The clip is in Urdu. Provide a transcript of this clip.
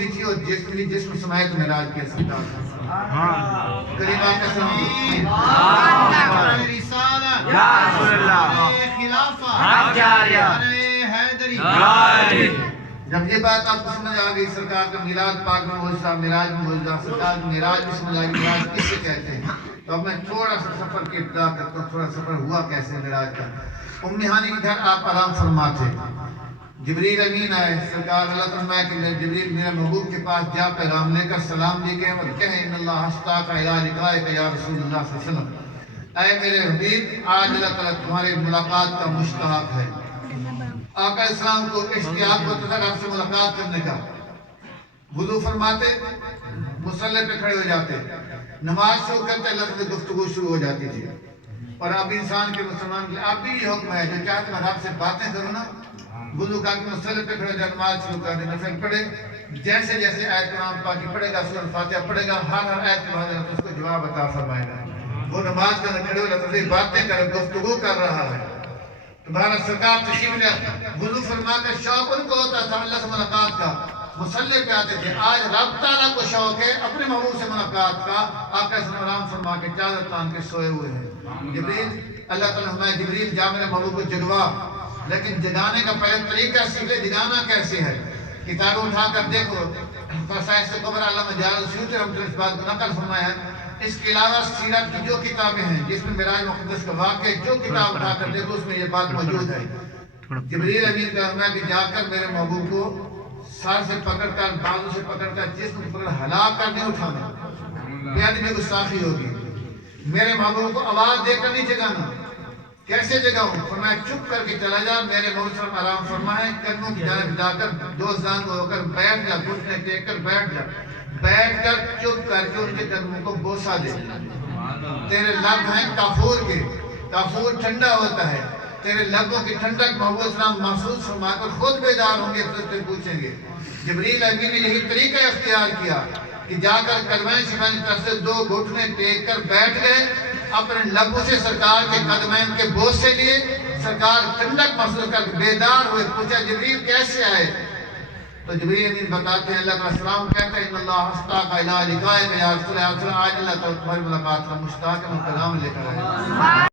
ہوئی تھی اور جسم سمیت معراج کیا سرکار کریم آقا سلام رسالت یا رسول اللہ خلافہ حیدری. جب یہ بات آپ کو سمجھ آ گئی سرکار کا میلاد پاک میں معجزہ، معراج میں معجزہ، سرکار کی معراج بھی سمجھ آ گئی معراج کسے کہتے ہیں. تو اب میں تھوڑا سا سفر کی ابتدا کرتا ہوں، تھوڑا سفر ہوا کیسے معراج کا. ام ہانی کے گھر آپ آرام فرما تھے، جبریل امین آئے، سرکار اللہ فرمایا کہ جبریل میرے محبوب کے پاس جا پیغام لے کر سلام دے کے اور کہیں ان اللہ اشتاق الی لقائک یا رسول اللہ صلی اللہ علیہ وسلم، اے میرے حبیب آج اللہ تعالیٰ تمہاری ملاقات کا مشتاق ہے. آقا اسلام کو اشتیاق ہوتا تھا آپ سے ملاقات کرنے کا. وضو فرماتے، مصلی پہ کھڑے ہو جاتے، نماز شروع کرتے، اللہ سے گفتگو شروع ہو جاتی تھی. اور اب انسان کے مسلمان کے لیے اب بھی یہ حکم ہے جو چاہتے میں رب سے باتیں کروں نا، وضو کر کے مصلی پہ کھڑے ہو جاتے، نماز شروع کر دیں، نفل پڑھے، جیسے جیسے آیت قرآن پاکی پڑھے گا، سورۃ فاتحہ پڑھے گا، ہر آیت کے بعد اللہ اس کو جواب عطا فرمائے گا. وہ نماز کے اندر کھڑے ہو جاتے، باتیں کر گفتگو کر رہا ہے. تمہارا سرکار تشریف لے وضو فرما کر شوق ان کو ہوتا تھا اللہ سے ملاقات کا، مصلی پہ آتے تھے. آج رب تعالیٰ کو شوق ہے اپنے محبوب سے ملاقات کا. آقا سلام فرما کے چادر تان کے سوئے ہوئے ہیں. جبریل اللہ تعالیٰ ہمیں جبریل جا میرے محبوب کو جگوا، لیکن جگانے کا پہلے طریقہ سیکھ لے جگانا کیسے ہے. کتابیں اٹھا کر دیکھو، فسائل سے قبر علامہ جلال سیوطی رحمۃ اللہ اس بات کو نقل فرمایا ہے. اس کے علاوہ سیرت کی جو کتابیں ہیں جس میں معراج مقدس کا واقعہ جو کتاب اٹھا کر دیکھو اس میں یہ بات موجود ہے. جبریل امین کا فرمایا کہ جا کر میرے محبوب کو سر سے پکڑ کر بازو سے پکڑ کر جسم کو پکڑ ہلاک کر نہیں اٹھانا، بے ادبی گستاخی ہوگی. میرے محبوب کو آواز دے کر نہیں جگانا. کیسے جگاؤں؟ فرمایا چپ کر کے چلا جا، میرے محبوب صلی اللہ علیہ وسلم آرام فرمائے، قدموں کی جانب جا کر دو زانگ ہو کر بیٹھ جا، گھٹنے ٹیک کر بیٹھ جا، بیٹھ کر چپ کر کے ان کے قدموں کو بوسہ دے. تیرے لب ہیں کافور کے، کافور ٹھنڈا ہوتا ہے، تیرے لبوں کی ٹھنڈک محبوب اسلام محسوس فرما کر خود بیدار ہوں گے، پھر سے پوچھیں گے. جبریل امین نے یہی طریقہ اختیار کیا کہ جا کر قدمین شمال کی طرف سے دو گھٹنے ٹیک کر بیٹھ گئے، اپنے لبوں سے سرکار کے قدمین کے بوسے لیے، سرکار ٹھنڈک محسوس کر بیدار ہوئے. پوچھا جبریل کیسے آئے؟ تو جبریل امین بتاتے ہیں اللہ کا السلام کہتا ہے ان اللہ اشتاق الی لقائک یا رسول اللہ، آج اللہ تعالیٰ تمہاری ملاقات کا مشتاق ہے، میں پیغام لے کر آیا.